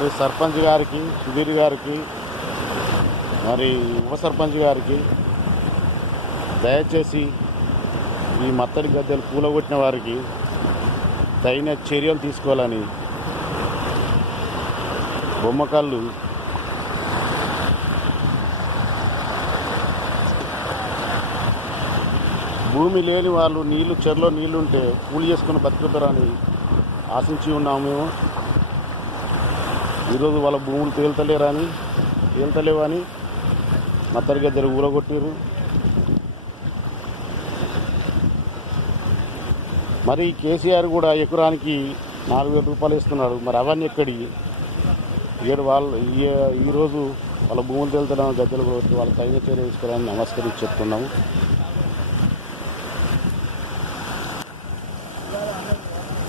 మరి సర్పంచ్ గారికి, సుధీర్ గారికి, మరి ఉప సర్పంచ్ గారికి దయచేసి ఈ మత్తడి గద్దెలు కూలగొట్టిన వారికి తగిన చర్యలు తీసుకోవాలని బొమ్మకల్లు భూమి లేని వాళ్ళు చెరువులో నీళ్లుంటే కూలి చేసుకుని బతుకుతారని ఆశించి ఉన్నాము మేము. ఈరోజు వాళ్ళ భూములు తేల్తలేవని మత్తడి గద్దెలు ఊరగొట్టిరు. మరి కేసీఆర్ కూడా ఎకరానికి 4,000 రూపాయలు ఇస్తున్నాడు. మరి అవన్నీ ఎక్కడి ఈరోజు వాళ్ళ భూములు తేలుతడం గద్దెలు కొట్టి వాళ్ళ తగిన చర్య తీసుకోవాలని నమస్కరించి చెప్తున్నాము.